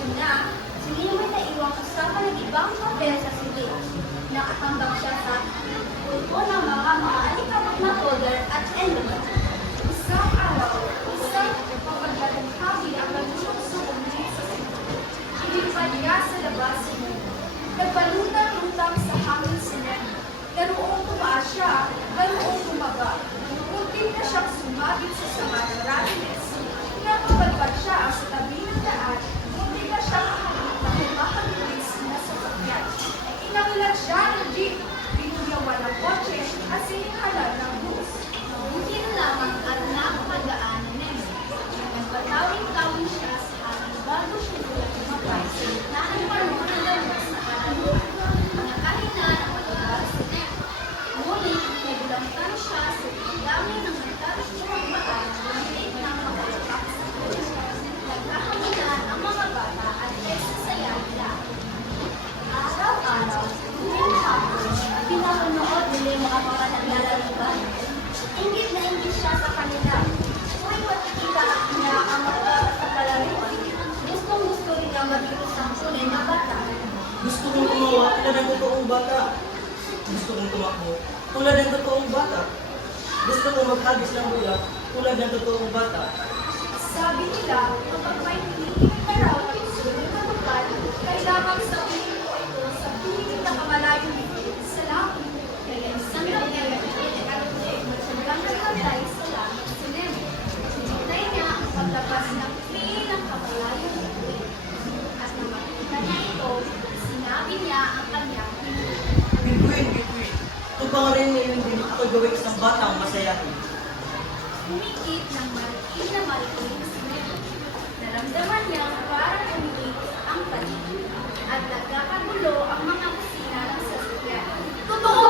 Una, si Nemo ay naiwang kasama ng ibang papel sa silid. Nakatambak siya sa pulpo ng mga alikabok na folder at envelope. Isang araw, isang mapaglalanghagi ang nagsusuong sa silid. Ilipad niya sa labas si Nemo. Nagbalutang-lutang sa hangin si Nemo. Ganoong tumaas siya, ganoong tumaga. Muntik na siyang sumabit sa sama ng rapides. Napabalbad siya sa tabi ng daan, muntik na siyang kahalit na kumakabilis na sa sakyan. Inagilan siya ng jeep, binugyawan ng kotse at sinihalan ng bus. Mabuti na lamang at nakakagaan ni Nemo. Nagpatawin-tawin siya sa hangin bago siya lumapay sa gitna ng paluhan ng lamok sa kanan. Nakahina ng matagal si Nemo. Ngunit nagulantang siya sa dami ng nagtatutulong bahay ng maliit ng makalapak sa pulis. Nagkahanginan ang mga bata at nagsasaya nila. Araw-araw, tuwing hapon, pinapanood nila yung mga naglalaro. Ingit na ingit siya sa kanila. Tuwing makikita niya ang mga pagkalaruan, gustong-gusto rin niya maging isang tunay na bata. Gusto kong gumawa tulad ng totoong bata. Gusto kong tumakbo tulad ng totoong bata. Gusto kong maghagis ng bulak tulad ng totoong bata. Sabi nila, kapag may pinipilit na raw na gusto ng matupad, kailangan sabihin mo ito sa pilit na kamalayong bibig sa langit. Kaya isang gabi ay magsagang nagpatay sa langit si Nemo. Hinintay niya ang paglabas ng pilang kamalayong bituin. At nang makita niya ito, sinabi niya ang kanyang hininga. Bituin, bituin. Ito pa nga rin ngayon din ako gawin isang batang masayahin. Humikit ng maliit na marikuling si Nemo. Naramdaman niya parang umiikot ang paligid at nagkakagulo ang mga kusina ng sasakyan. Totoo